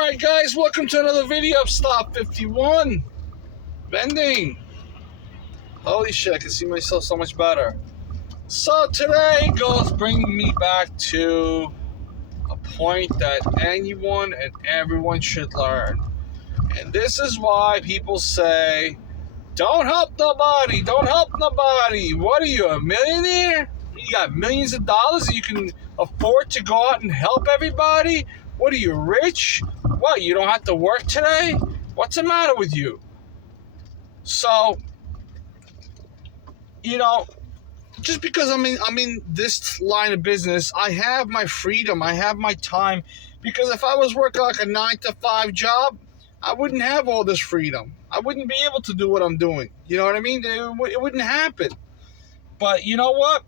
Alright guys, welcome to another video of Stop 51 Vending. Holy shit, I can see myself so much better. So today goes bringing me back to a point that anyone and everyone should learn. And this is why people say, don't help nobody, don't help nobody. What are you, a millionaire? You got millions of dollars and you can afford to go out and help everybody? What are you, rich? What, you don't have to work today? What's the matter with you? So, you know, just because I'm in this line of business, I have my freedom, I have my time. Because if I was working like a 9-to-5 job, I wouldn't have all this freedom. I wouldn't be able to do what I'm doing. You know what I mean? It wouldn't happen. But you know what?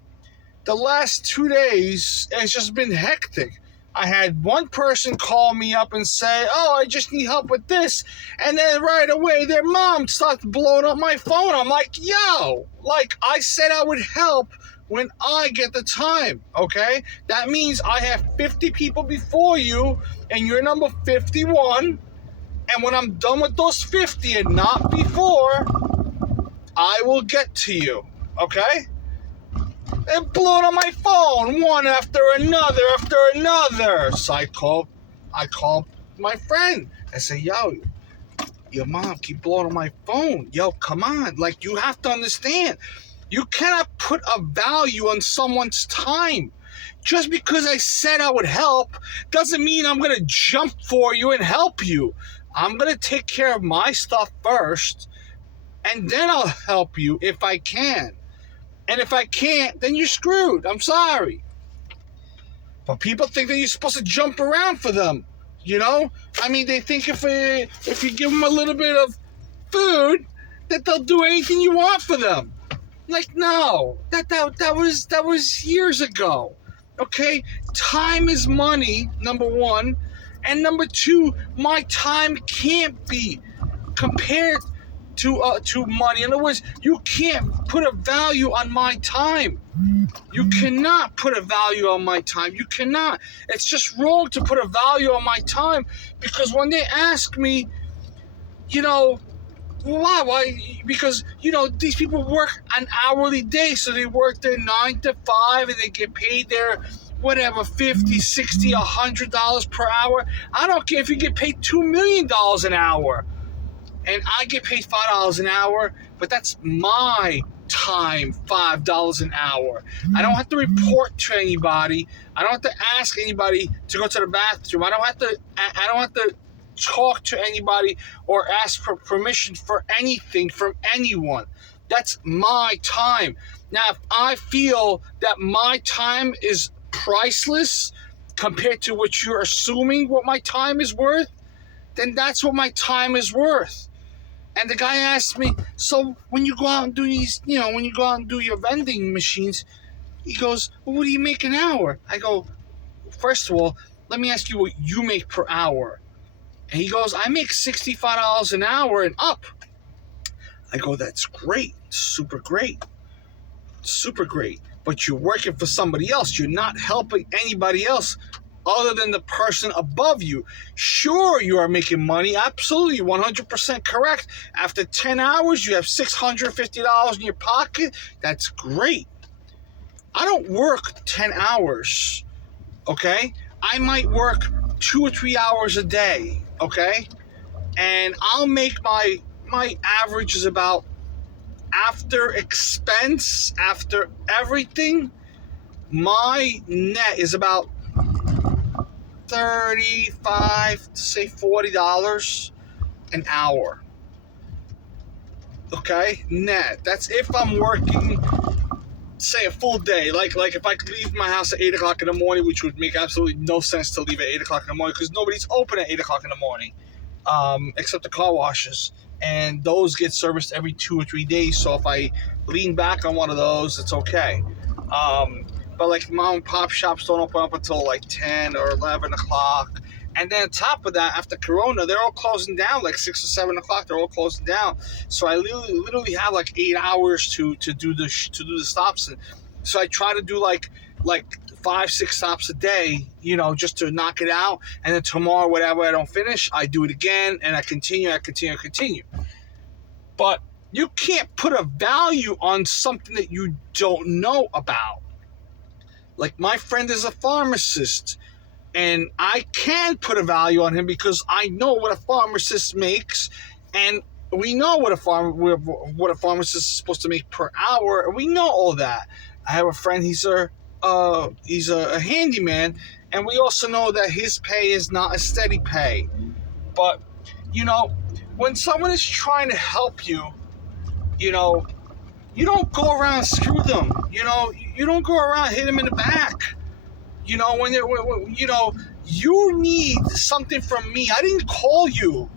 The last 2 days, it's just been hectic. I had one person call me up and say, oh, I just need help with this. And then right away, their mom started blowing up my phone. I'm like, yo, like I said I would help when I get the time, okay? That means I have 50 people before you, and you're number 51. And when I'm done with those 50 and not before, I will get to you, okay? And blowing on my phone, one after another. So I called my friend. I say, yo, your mom keep blowing on my phone. Yo, come on. Like, you have to understand. You cannot put a value on someone's time. Just because I said I would help doesn't mean I'm going to jump for you and help you. I'm going to take care of my stuff first, and then I'll help you if I can. And if I can't, then you're screwed. I'm sorry. But people think that you're supposed to jump around for them, you know? I mean, they think if you give them a little bit of food, that they'll do anything you want for them. Like, no. That was years ago. Okay? Time is money, number one. And number two, my time can't be compared to money. In other words, you can't put a value on my time. You cannot put a value on my time. You cannot. It's just wrong to put a value on my time, because when they ask me, you know, why? Because, you know, these people work an hourly day, so they work their 9 to 5 and they get paid their whatever, $50, $60, $100 per hour. I don't care if you get paid $2 million an hour. And I get paid $5 an hour, but that's my time, $5 an hour. I don't have to report to anybody. I don't have to ask anybody to go to the bathroom. I don't have to talk to anybody or ask for permission for anything from anyone. That's my time. Now, if I feel that my time is priceless compared to what you're assuming what my time is worth, then that's what my time is worth. And the guy asked me, so when you go out and do these, you know, when you go out and do your vending machines, he goes, well, what do you make an hour? I go, first of all, let me ask you what you make per hour. And he goes, I make $65 an hour and up. I go, that's great, super great, super great. But you're working for somebody else. You're not helping anybody else other than the person above you. Sure, you are making money. Absolutely, 100% correct. After 10 hours, you have $650 in your pocket. That's great. I don't work 10 hours, okay? I might work 2 or 3 hours a day, okay? And I'll make my average is about, after expense, after everything, my net is about $35 to say $40 an hour. Okay, net. That's if I'm working, say, a full day. Like if I could leave my house at 8 o'clock in the morning, which would make absolutely no sense to leave at 8 o'clock in the morning because nobody's open at 8 o'clock in the morning, except the car washes. And those get serviced every 2 or 3 days. So if I lean back on one of those, it's okay. But like mom and pop shops don't open up until like 10 or 11 o'clock. And then on top of that, after Corona, they're all closing down like 6 or 7 o'clock. They're all closing down. So I literally have like 8 hours to do the stops. And so I try to do like 5-6 stops a day, just to knock it out. And then tomorrow, whatever I don't finish, I do it again, and I continue. But you can't put a value on something that you don't know about. Like, my friend is a pharmacist, and I can put a value on him because I know what a pharmacist makes, and we know what a pharmacist is supposed to make per hour, and we know all that. I have a friend, he's a handyman, and we also know that his pay is not a steady pay. But, when someone is trying to help you, you don't go around and screw them. You don't go around and hit them in the back. When you need something from me. I didn't call you.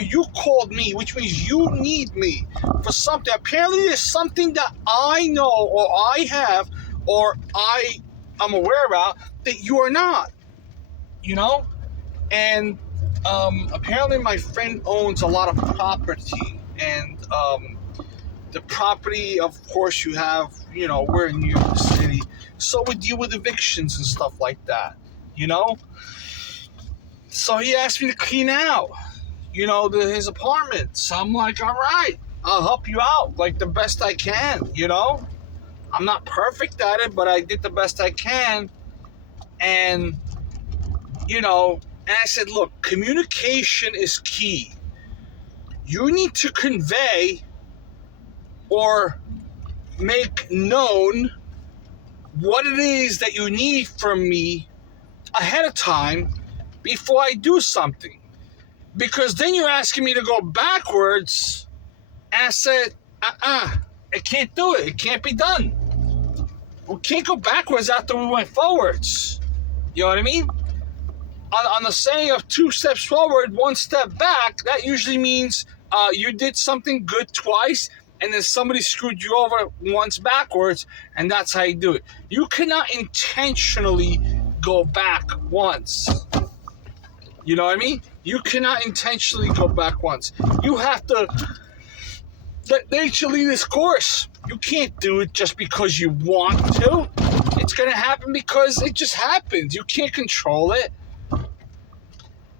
You called me, which means you need me for something. Apparently there's something that I know or I have or I'm aware about that you are not. And apparently my friend owns a lot of property, and the property, of course, you have, we're in New York City, so we deal with evictions and stuff like that, So he asked me to clean out, his apartment. So I'm like, all right, I'll help you out like the best I can, I'm not perfect at it, but I did the best I can. And, and I said, look, communication is key. You need to convey or make known what it is that you need from me ahead of time before I do something. Because then you're asking me to go backwards, and I said, I can't do it. It can't be done. We can't go backwards after we went forwards. You know what I mean? On the saying of 2 steps forward, 1 step back, that usually means you did something good twice, and then somebody screwed you over once backwards, and that's how you do it. You cannot intentionally go back once. You know what I mean? You cannot intentionally go back once. You have to let nature lead its course. You can't do it just because you want to. It's going to happen because it just happens. You can't control it.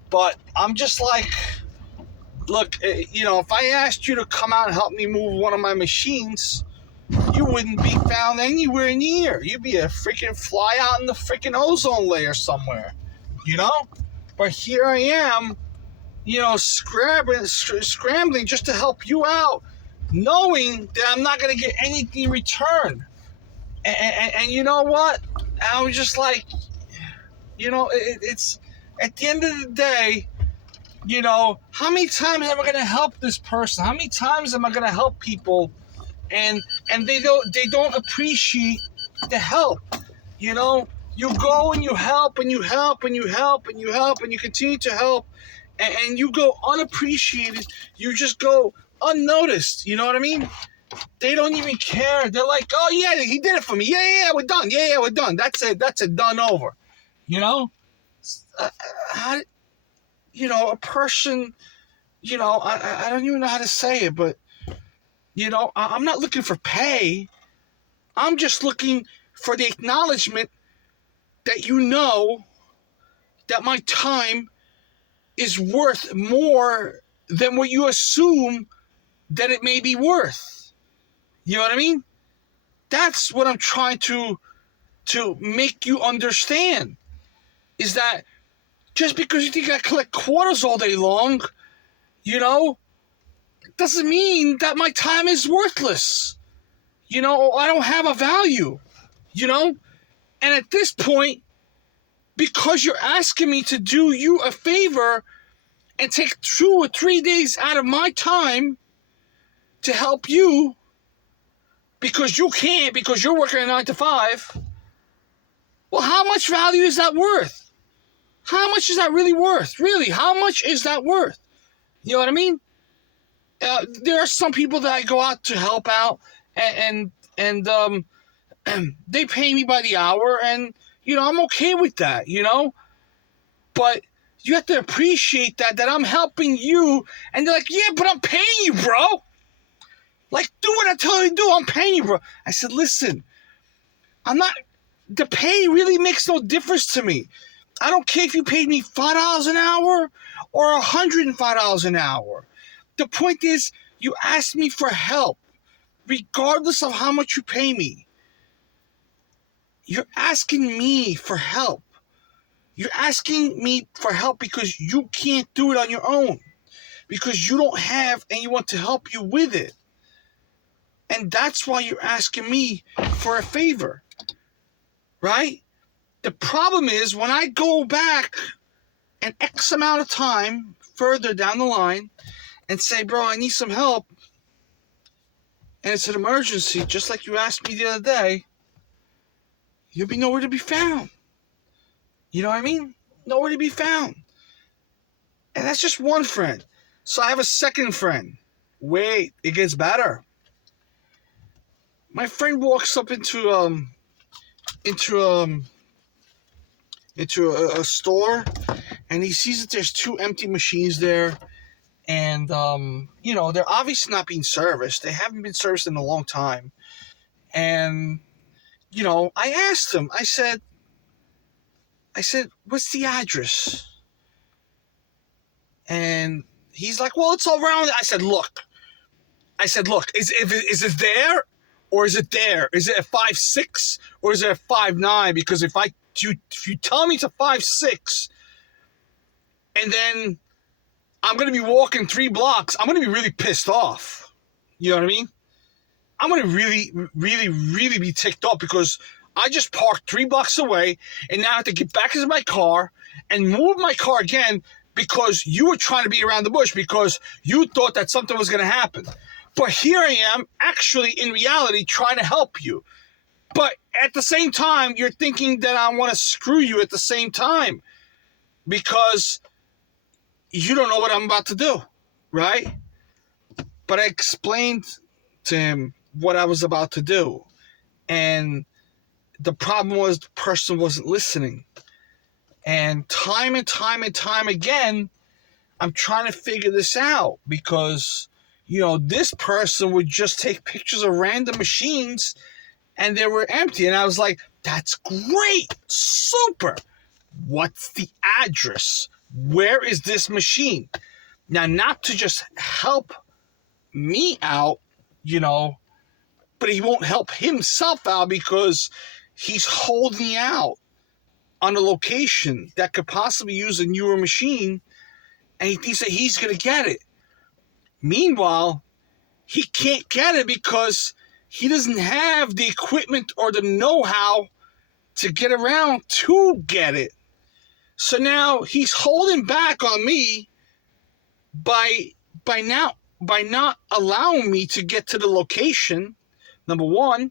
But I'm just like, look, if I asked you to come out and help me move one of my machines, you wouldn't be found anywhere near. You'd be a freaking fly out in the freaking ozone layer somewhere, But here I am, scrambling just to help you out, knowing that I'm not going to get anything in return. And you know what? I was just like, it's at the end of the day, how many times am I going to help this person? How many times am I going to help people, and they don't appreciate the help? You go and you help and you help and you help and you help and you continue to help, and you go unappreciated. You just go unnoticed. You know what I mean? They don't even care. They're like, oh yeah, he did it for me. Yeah, we're done. Yeah, we're done. That's it. Done over. A person, I don't even know how to say it, but, I'm not looking for pay. I'm just looking for the acknowledgement that that my time is worth more than what you assume that it may be worth. You know what I mean? That's what I'm trying to make you understand, is that just because you think I collect quarters all day long, doesn't mean that my time is worthless. I don't have a value, And at this point, because you're asking me to do you a favor and take 2 or 3 days out of my time to help you, because you can't, because you're working a 9 to 5, well, how much value is that worth? How much is that really worth? Really, how much is that worth? You know what I mean? There are some people that I go out to help out, and they pay me by the hour, and I'm okay with that, But you have to appreciate that I'm helping you, and they're like, yeah, but I'm paying you, bro. Like, do what I tell you to do. I'm paying you, bro. I said, listen, I'm not The pay really makes no difference to me. I don't care if you paid me $5 an hour or $105 an hour. The point is, you asked me for help, regardless of how much you pay me. You're asking me for help. You're asking me for help because you can't do it on your own. Because you don't have anyone to help you with it. And that's why you're asking me for a favor. Right? The problem is when I go back an X amount of time further down the line and say, bro, I need some help, and it's an emergency, just like you asked me the other day, you'll be nowhere to be found. You know what I mean? Nowhere to be found. And that's just one friend. So I have a second friend. Wait, it gets better. My friend walks up into a store, and he sees that there's 2 empty machines there, and they're obviously not being serviced. They haven't been serviced in a long time. And I asked him. I said, what's the address? And he's like, well, it's all around. I said, look, is it there? Or is it there? Is it a 5'6" or is it a 5'9"? Because if you tell me it's a 5'6", and then I'm gonna be walking 3 blocks, I'm gonna be really pissed off. You know what I mean? I'm gonna really, really, really be ticked off because I just parked 3 blocks away, and now I have to get back into my car and move my car again because you were trying to be around the bush because you thought that something was gonna happen. But here I am, actually, in reality, trying to help you. But at the same time, you're thinking that I want to screw you at the same time because you don't know what I'm about to do, right? But I explained to him what I was about to do. And the problem was the person wasn't listening. And time again, I'm trying to figure this out because this person would just take pictures of random machines and they were empty. And I was like, that's great. Super. What's the address? Where is this machine? Now, not to just help me out, but he won't help himself out because he's holding out on a location that could possibly use a newer machine, and he thinks that he's going to get it. Meanwhile, he can't get it because he doesn't have the equipment or the know-how to get around to get it. So now he's holding back on me by not allowing me to get to the location, number one.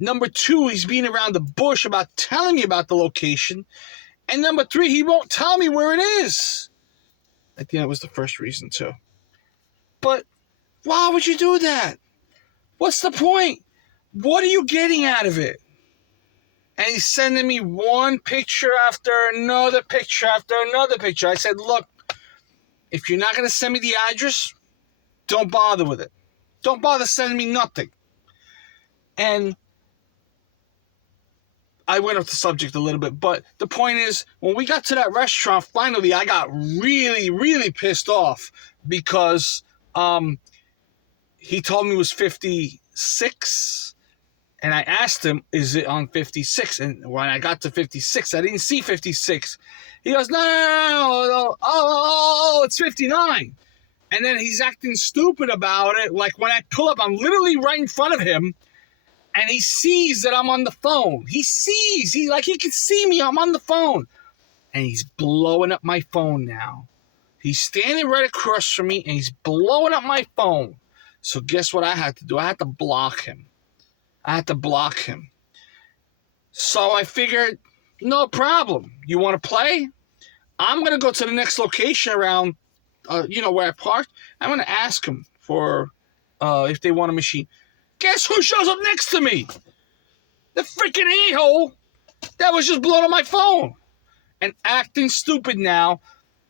Number two, he's being around the bush about telling me about the location. And number three, he won't tell me where it is. I think that was the first reason too. But why would you do that? What's the point? What are you getting out of it? And he's sending me one picture after another picture after another picture. I said, look, if you're not going to send me the address, don't bother with it. Don't bother sending me nothing. And I went off the subject a little bit, but the point is, when we got to that restaurant, finally, I got really, really pissed off because he told me it was 56, and I asked him, is it on 56? And when I got to 56, I didn't see 56. He goes, no, oh, it's 59. And then he's acting stupid about it. Like when I pull up, I'm literally right in front of him, and he sees that I'm on the phone. He can see me, I'm on the phone. And he's blowing up my phone now. He's standing right across from me, and he's blowing up my phone. So guess what I had to do? I had to block him. So I figured, no problem. You want to play? I'm going to go to the next location around, where I parked. I'm going to ask him for if they want a machine. Guess who shows up next to me? The freaking a-hole that was just blowing up my phone and acting stupid now.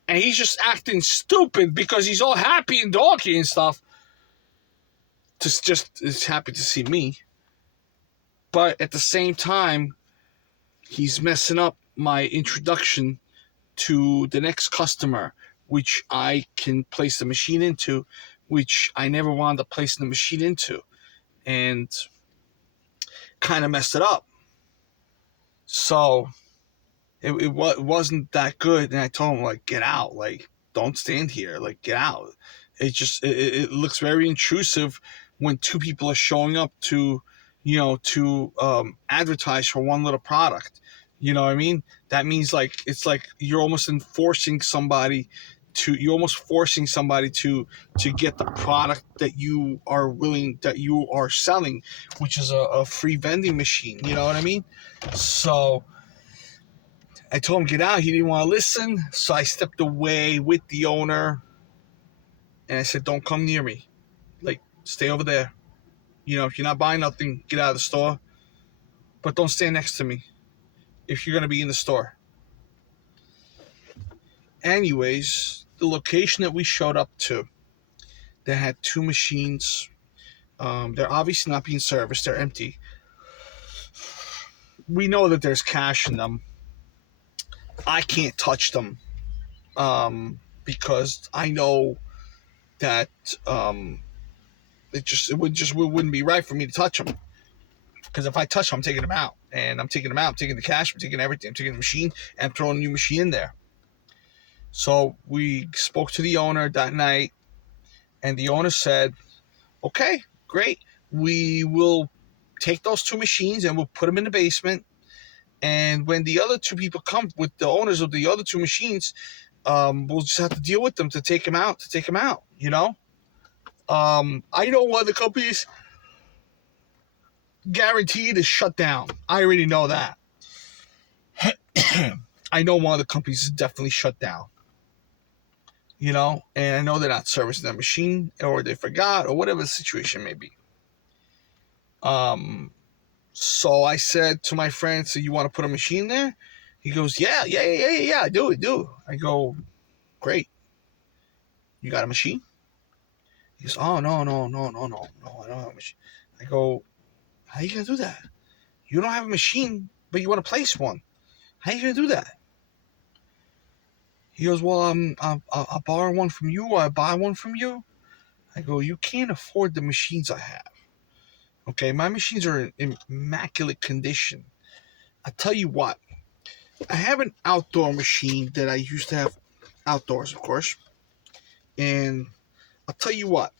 And he's just acting stupid because he's all happy and doggy and stuff. Just is happy to see me. But at the same time, he's messing up my introduction to the next customer, which I can place the machine into, which I never wanted to place the machine into, and kind of messed it up. So it wasn't that good, and I told him, like, get out, like, don't stand here, like, get out. It looks very intrusive when two people are showing up to advertise for one little product. You know what I mean? That means, like, it's like you're almost forcing somebody to get the product that you are selling, which is a free vending machine. You know what I mean? So I told him get out. He didn't want to listen, so I stepped away with the owner, and I said, don't come near me. Like, stay over there. If you're not buying nothing, get out of the store. But don't stand next to me if you're going to be in the store. Anyways, the location that we showed up to, they had two machines. They're obviously not being serviced. They're empty. We know that there's cash in them. I can't touch them because I know that it wouldn't be right for me to touch them. Because if I touch them, I'm taking them out. And I'm taking them out. I'm taking the cash. I'm taking everything. I'm taking the machine and I'm throwing a new machine in there. So we spoke to the owner that night. And the owner said, okay, great. We will take those two machines and we'll put them in the basement. And when the other two people come with the owners of the other two machines, we'll just have to deal with them to take them out, I know one of the companies guaranteed is shut down. I already know that. I know one of the companies is definitely shut down. And I know they're not servicing that machine, or they forgot, or whatever the situation may be. So I said to my friend, so you want to put a machine there? He goes, yeah, I do. I go, great. You got a machine? He goes, oh, no, I don't have a machine. I go, how you going to do that? You don't have a machine, but you want to place one. How you going to do that? He goes, well, I'll borrow one from you, or I buy one from you. I go, you can't afford the machines I have. Okay, my machines are in immaculate condition. I tell you what, I have an outdoor machine that I used to have outdoors, of course. And I'll tell you what,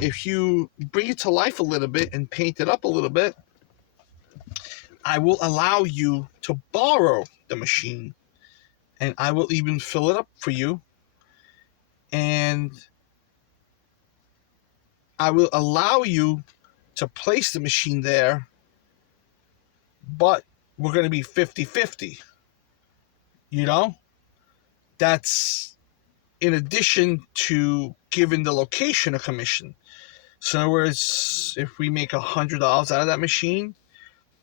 if you bring it to life a little bit and paint it up a little bit, I will allow you to borrow the machine, and I will even fill it up for you, and I will allow you to place the machine there, but we're going to be 50-50. That's in addition to giving the location a commission. So in other words, if we make $100 out of that machine,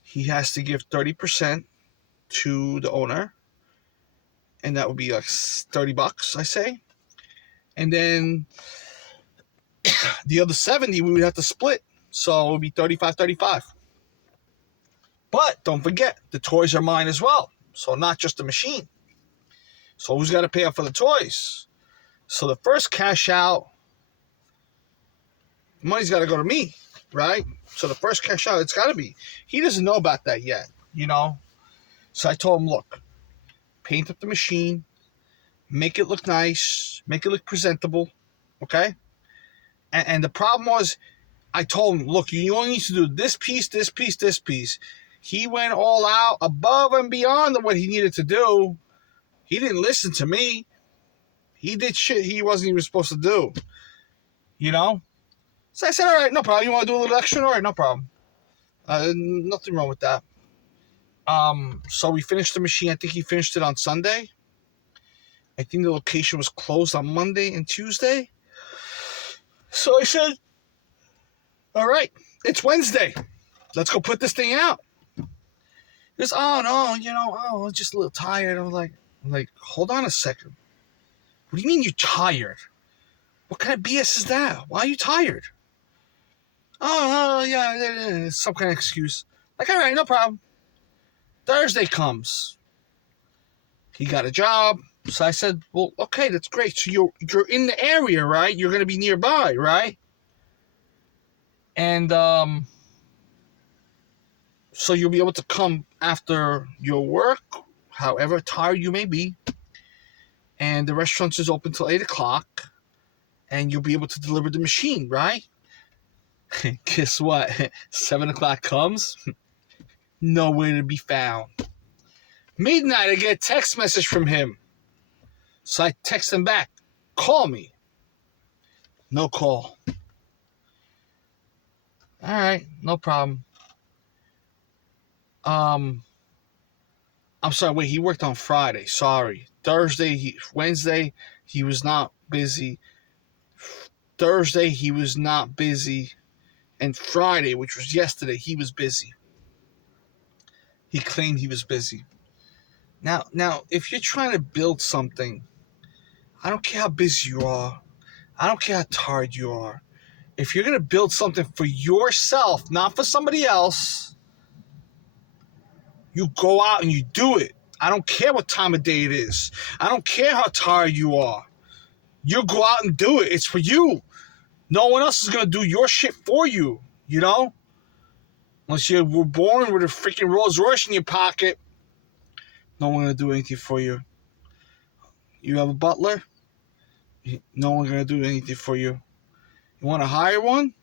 he has to give 30% to the owner, and that would be like $30, I say. And then the other 70 we would have to split, so it would be 35-35. But don't forget, the toys are mine as well, so not just the machine. So who's got to pay up for the toys? So the first cash out, money's got to go to me, right? So the first cash out, it's got to be. He doesn't know about that yet, So I told him, look, paint up the machine, make it look nice, make it look presentable, okay? And the problem was, I told him, look, you only need to do this piece, this piece, this piece. He went all out, above and beyond what he needed to do. He didn't listen to me. He did shit he wasn't even supposed to do. So I said, all right, no problem. You want to do a little extra? All right, no problem. Nothing wrong with that. So we finished the machine. I think he finished it on Sunday. I think the location was closed on Monday and Tuesday. So I said, all right, it's Wednesday. Let's go put this thing out. He goes, oh, no, I'm just a little tired. I'm like, hold on a second. What do you mean you're tired? What kind of BS is that? Why are you tired? Oh, yeah, some kind of excuse. Like, all right, no problem. Thursday comes. He got a job. So I said, well, okay, that's great. So you're in the area, right? You're going to be nearby, right? And so you'll be able to come after your work, however tired you may be. And the restaurant is open till 8 o'clock. And you'll be able to deliver the machine, right? Guess what? 7 o'clock comes. Nowhere to be found. Midnight, I get a text message from him. So I text him back, call me. No call. All right, no problem. I'm sorry, wait, he worked on Friday. Sorry. Wednesday, he was not busy. Thursday, he was not busy. And Friday, which was yesterday, he was busy. He claimed he was busy. Now, if you're trying to build something, I don't care how busy you are. I don't care how tired you are. If you're going to build something for yourself, not for somebody else, you go out and you do it. I don't care what time of day it is. I don't care how tired you are. You go out and do it. It's for you. No one else is going to do your shit for you, you know? Unless you were born with a freaking Rolls Royce in your pocket, no one going to do anything for you. You have a butler? No one's going to do anything for you. You want to hire one?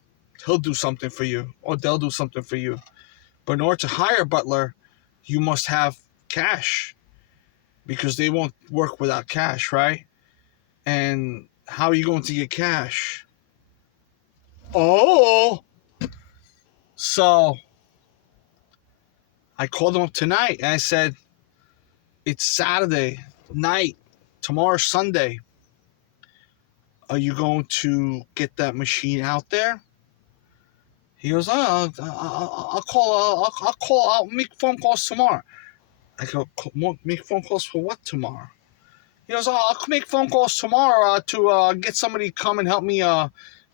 He'll do something for you, or they'll do something for you. But in order to hire a butler, you must have cash, because they won't work without cash, right? And how are you going to get cash? Oh! So I called him up tonight, and I said, it's Saturday night. Tomorrow's Sunday. Are you going to get that machine out there? He goes, I'll make phone calls tomorrow. I go, make phone calls for what tomorrow? He goes, I'll make phone calls tomorrow to get somebody to come and help me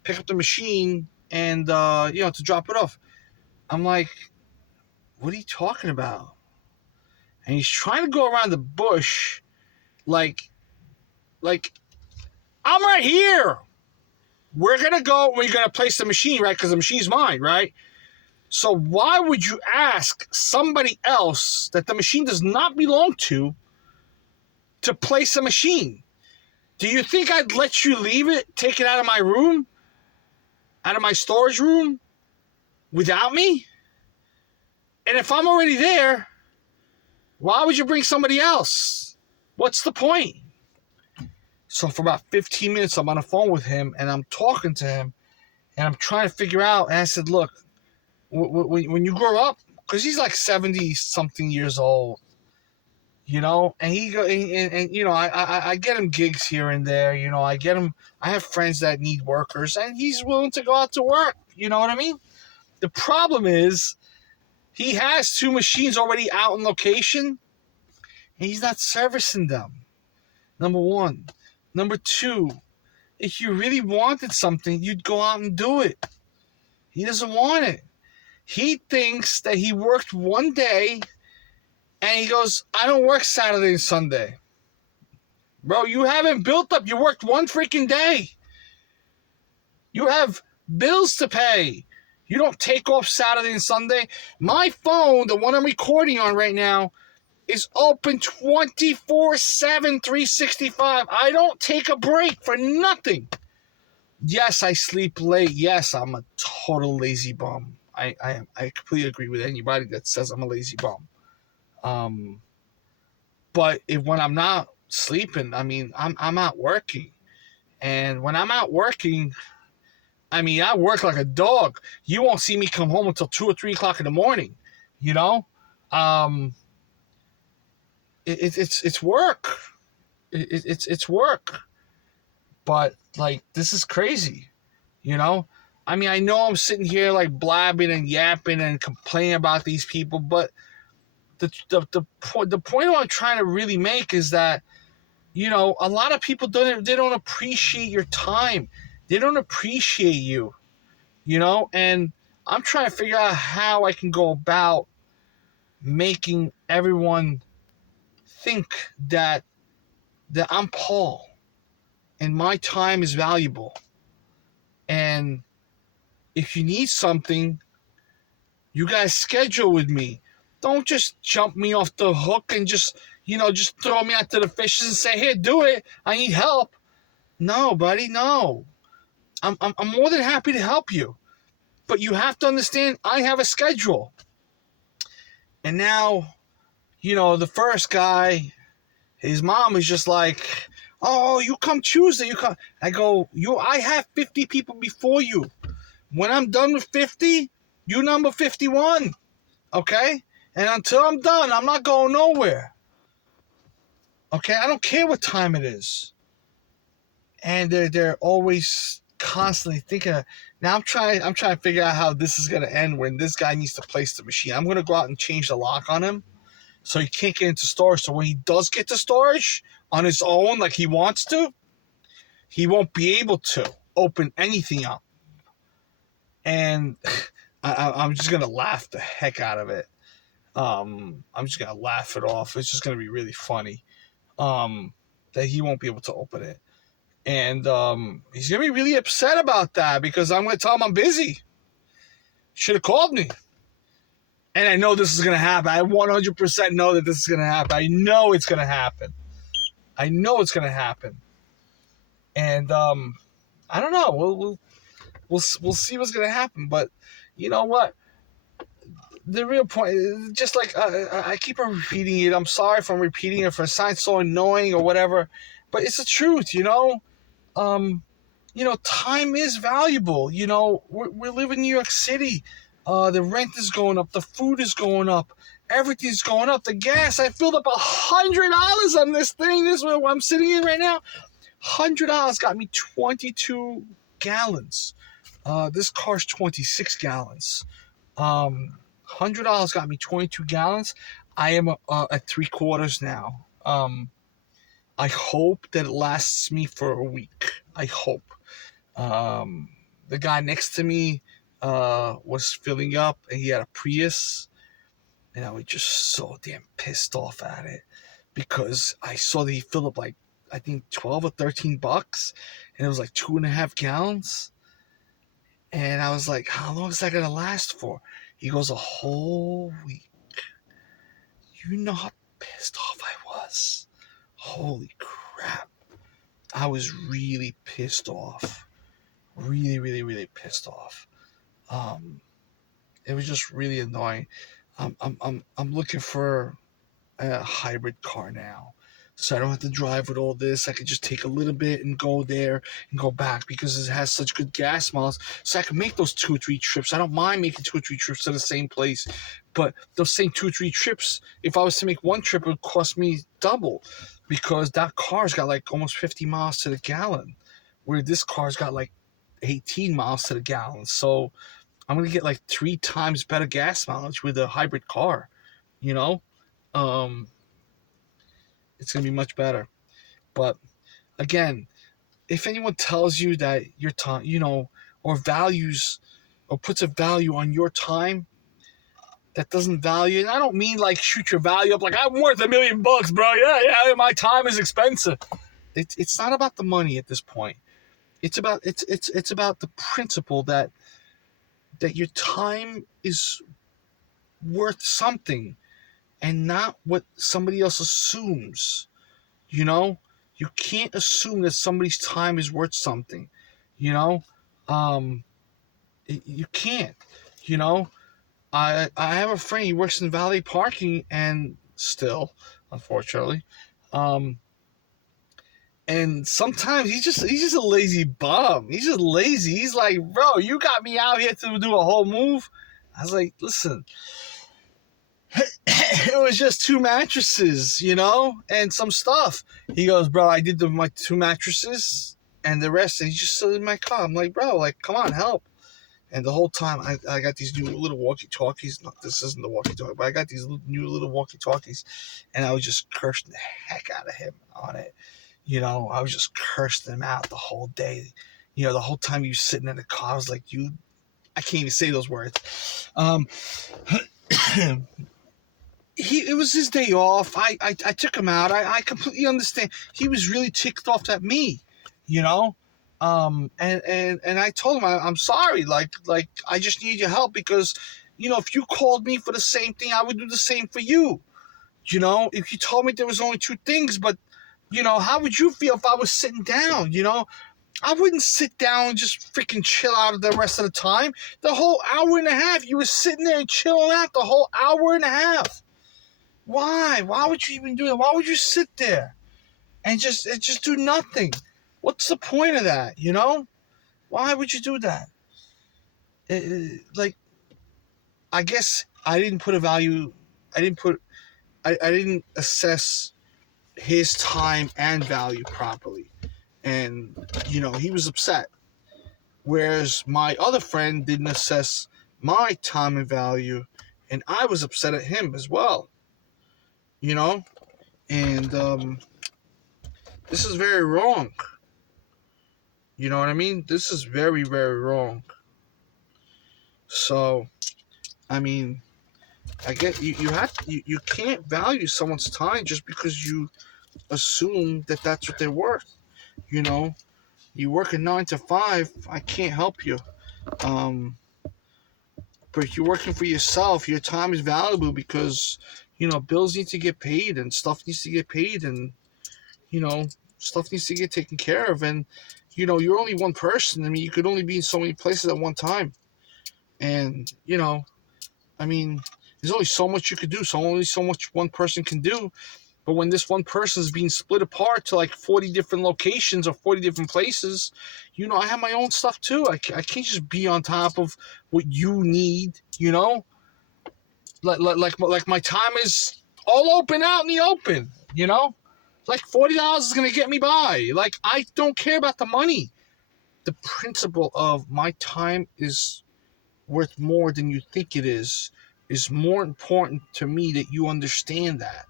pick up the machine and, to drop it off. I'm like, what are you talking about? And he's trying to go around the bush like, I'm right here. We're going to go, we're going to place the machine, right? Because the machine's mine, right? So why would you ask somebody else that the machine does not belong to place a machine? Do you think I'd let you leave it, take it out of my room, out of my storage room, without me? And if I'm already there, why would you bring somebody else? What's the point? So for about 15 minutes, I'm on the phone with him, and I'm talking to him, and I'm trying to figure out, and I said, look, when you grow up, because he's like 70-something years old, and I get him gigs here and there, I have friends that need workers, and he's willing to go out to work, you know what I mean? The problem is, he has 2 machines already out in location, and he's not servicing them, number one. Number 2, if you really wanted something, you'd go out and do it. He doesn't want it. He thinks that he worked one day, and he goes, I don't work Saturday and Sunday. Bro, you haven't built up. You worked one freaking day. You have bills to pay. You don't take off Saturday and Sunday. My phone, the one I'm recording on right now, is open 24/7, 365. I don't take a break for nothing. Yes, I sleep late. Yes, I'm a total lazy bum. I completely agree with anybody that says I'm a lazy bum. But when I'm not sleeping, I'm out working. And when I'm out working, I work like a dog. You won't see me come home until 2 or 3 o'clock in the morning, It's work. It's work. But, this is crazy, I know I'm sitting here, blabbing and yapping and complaining about these people, but the point I'm trying to really make is that, a lot of people don't appreciate your time. They don't appreciate you, and I'm trying to figure out how I can go about making everyone think that I'm Paul and my time is valuable. And if you need something, you guys schedule with me. Don't just jump me off the hook and just throw me out to the fishes and say, "Here, do it. I need help." No, buddy, no. I'm more than happy to help you. But you have to understand, I have a schedule. And now, the first guy, his mom is just like, "Oh, you come Tuesday, you come." I go, I have 50 people before you. When I'm done with 50, you number 51, okay? And until I'm done, I'm not going nowhere. Okay, I don't care what time it is. And they're always constantly thinking. Now I'm trying to figure out how this is gonna end when this guy needs to place the machine. I'm gonna go out and change the lock on him, so he can't get into storage. So when he does get to storage on his own, like he wants to, he won't be able to open anything up. And I'm just gonna laugh the heck out of it. I'm just gonna laugh it off. It's just gonna be really funny. That he won't be able to open it. And he's going to be really upset about that because I'm going to tell him I'm busy. Should have called me. And I know this is going to happen. I 100% know that this is going to happen. I know it's going to happen. And I don't know. We'll see what's going to happen. But you know what? The real point, just like I keep on repeating it. I'm sorry if I'm repeating it for a sign so annoying or whatever. But it's the truth, time is valuable. We live in New York City. The rent is going up. The food is going up. Everything's going up. The gas, I filled up $100 on this thing. This is where I'm sitting in right now. $100 got me 22 gallons. This car's 26 gallons. $100 got me 22 gallons. I am at 3/4 now. I hope that it lasts me for a week. I hope. The guy next to me was filling up, and he had a Prius, and I was just so damn pissed off at it because I saw that he filled up like, I think, $12 or $13, and it was like 2.5 gallons. And I was like, how long is that gonna last for? He goes, a whole week. You know how pissed off I was. Holy crap. I was really pissed off. Really, really, really pissed off. It was just really annoying. I'm looking for a hybrid car now, so I don't have to drive with all this. I could just take a little bit and go there and go back because it has such good gas miles. So I can make those 2 or 3 trips. I don't mind making 2 or 3 trips to the same place, but those same 2 or 3 trips, if I was to make one trip, it would cost me double because that car's got like almost 50 miles to the gallon, where this car's got like 18 miles to the gallon. So I'm gonna get like 3 times better gas mileage with a hybrid car. It's going to be much better. But again, if anyone tells you that your time, or values or puts a value on your time that doesn't value, and I don't mean like shoot your value up like I'm worth $1 million, bro. Yeah, my time is expensive. It's not about the money at this point. It's about the principle that your time is worth something and not what somebody else assumes. You can't assume that somebody's time is worth something. You can't. I have a friend. He works in valet parking, and still, unfortunately, and sometimes he's just a lazy bum. He's just lazy. He's like, bro, you got me out here to do a whole move. I was like, listen. It was just 2 mattresses, and some stuff. He goes, bro, I did my 2 mattresses and the rest, and he just stood in my car. I'm like, bro, come on, help. And the whole time, I got these new little walkie-talkies. No, this isn't the walkie-talkie, but I got these new little walkie-talkies, and I was just cursing the heck out of him on it. I was just cursing him out the whole day. The whole time he was sitting in the car, I was like, I can't even say those words. it was his day off. I took him out. I completely understand. He was really ticked off at me, you know. And I told him I'm sorry. Like I just need your help because, if you called me for the same thing, I would do the same for you. If you told me there was only two things, but how would you feel if I was sitting down? I wouldn't sit down and just freaking chill out the rest of the time. The whole hour and a half, you were sitting there and chilling out the whole hour and a half. Why? Why would you even do that? Why would you sit there and just do nothing? What's the point of that? Why would you do that? Like, I guess I didn't put a value. I didn't assess his time and value properly, and he was upset. Whereas my other friend didn't assess my time and value, and I was upset at him as well. And this is very wrong. You know what I mean? This is very, very wrong. So, I mean, I get you can't value someone's time just because you assume that that's what they're worth. You work a 9 to 5, I can't help you. But if you're working for yourself, your time is valuable because bills need to get paid and stuff needs to get paid and stuff needs to get taken care of. And you're only one person. I mean, you could only be in so many places at one time. And I mean, there's only so much you could do. Only so much one person can do. But when this one person is being split apart to like 40 different locations or 40 different places, I have my own stuff too. I can't just be on top of what you need, Like my time is all open out in the open, Like $40 is going to get me by. Like, I don't care about the money. The principle of my time is worth more than you think it is more important to me that you understand that.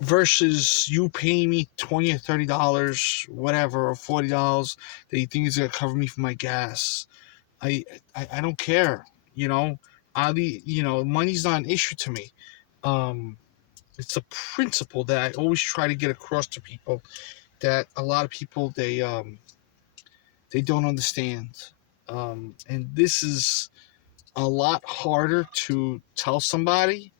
Versus you paying me $20 or $30, whatever, or $40 that you think is gonna cover me for my gas. I don't care. Money's not an issue to me. It's a principle that I always try to get across to people that a lot of people they don't understand. And this is a lot harder to tell somebody,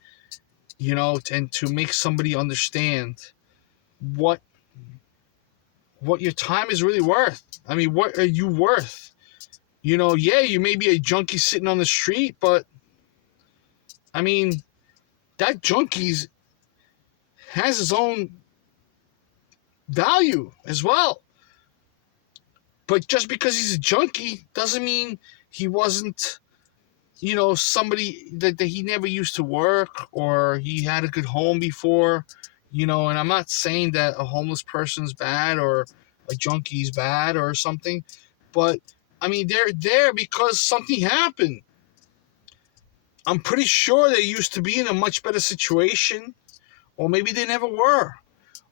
and to make somebody understand what your time is really worth. I mean, what are you worth? Yeah, you may be a junkie sitting on the street, but I mean, that junkie has his own value as well. But just because he's a junkie doesn't mean he wasn't, somebody that he never used to work or he had a good home before, and I'm not saying that a homeless person's bad or a junkie's bad or something, but I mean, they're there because something happened. I'm pretty sure they used to be in a much better situation, or maybe they never were,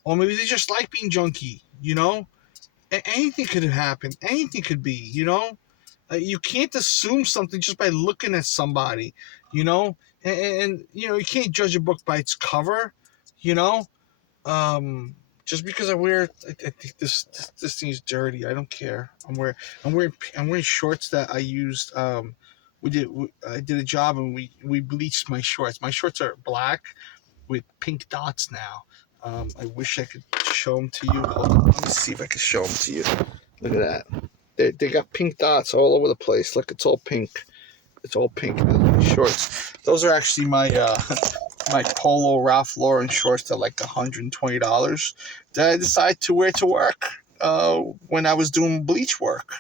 or maybe they just like being junkie, Anything could have happened. Anything could be, You can't assume something just by looking at somebody, and you can't judge a book by its cover, just because I wear, I think this thing is dirty. I don't care. I'm wearing shorts that I used. I did a job and we bleached my shorts. My shorts are black with pink dots now. I wish I could show them to you. Hold on, let me see if I can show them to you. Look at that. They got pink dots all over the place. Look, it's all pink. It's all pink. Shorts. Those are actually my my Polo Ralph Lauren shorts. They're like $120 that I decided to wear to work when I was doing bleach work.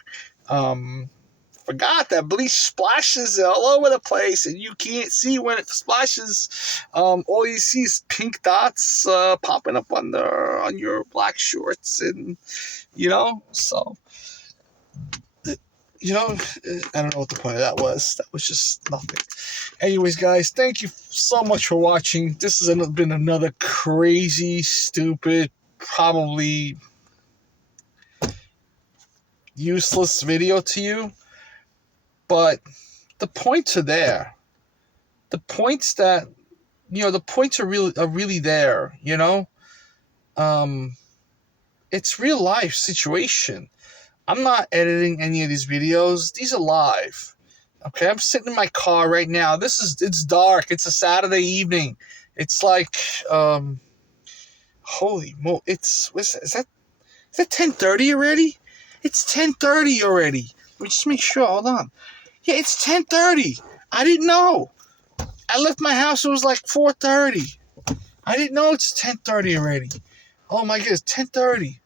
Forgot that bleach splashes all over the place and you can't see when it splashes. All you see is pink dots popping up on your black shorts, and so I don't know what the point of that was. That was just nothing. Anyways, guys, thank you so much for watching. This has been another crazy, stupid, probably useless video to you. But the points are there. The points that the points are really there. It's real life situation. I'm not editing any of these videos. These are live. Okay, I'm sitting in my car right now. It's dark. It's a Saturday evening. It's like, holy mo! Is that 10:30 already? It's 10:30 already. Let me just make sure. Hold on. Yeah, it's 10:30. I didn't know. I left my house. It was like 4:30. I didn't know it's 10:30 already. Oh my goodness, 10:30.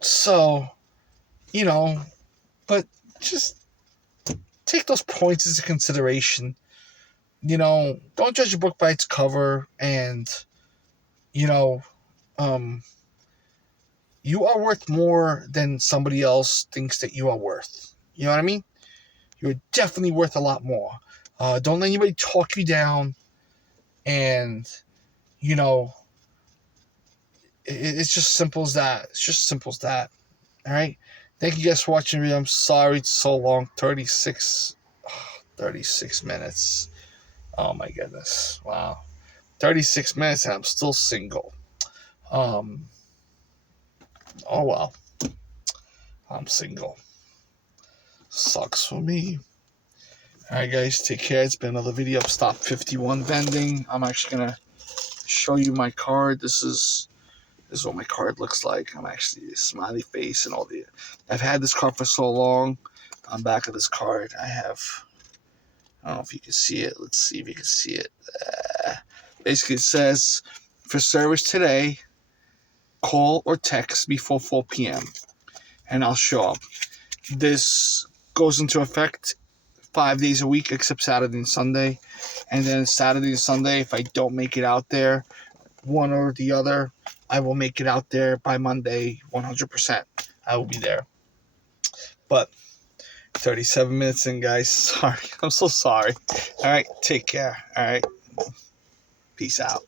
So, but just take those points into consideration. Don't judge a book by its cover, and you are worth more than somebody else thinks that you are worth. You know what I mean? You're definitely worth a lot more. Don't let anybody talk you down, and it's just simple as that. It's just simple as that. All right. Thank you guys for watching the video. I'm sorry it's so long. 36 minutes. Oh my goodness. Wow. 36 minutes and I'm still single. Oh well. I'm single. Sucks for me. Alright guys, take care. It's been another video of Stop 51 Vending. I'm actually gonna show you my card. This is what my card looks like. I'm actually a smiley face and all the. I've had this card for so long. On back of this card, I don't know if you can see it. Let's see if you can see it. Basically, it says, for service today, call or text before 4 p.m. and I'll show up. This goes into effect 5 days a week except Saturday and Sunday. And then Saturday and Sunday, if I don't make it out there, one or the other, I will make it out there by Monday, 100%. I will be there. But 37 minutes in, guys. Sorry. I'm so sorry. All right. Take care. All right. Peace out.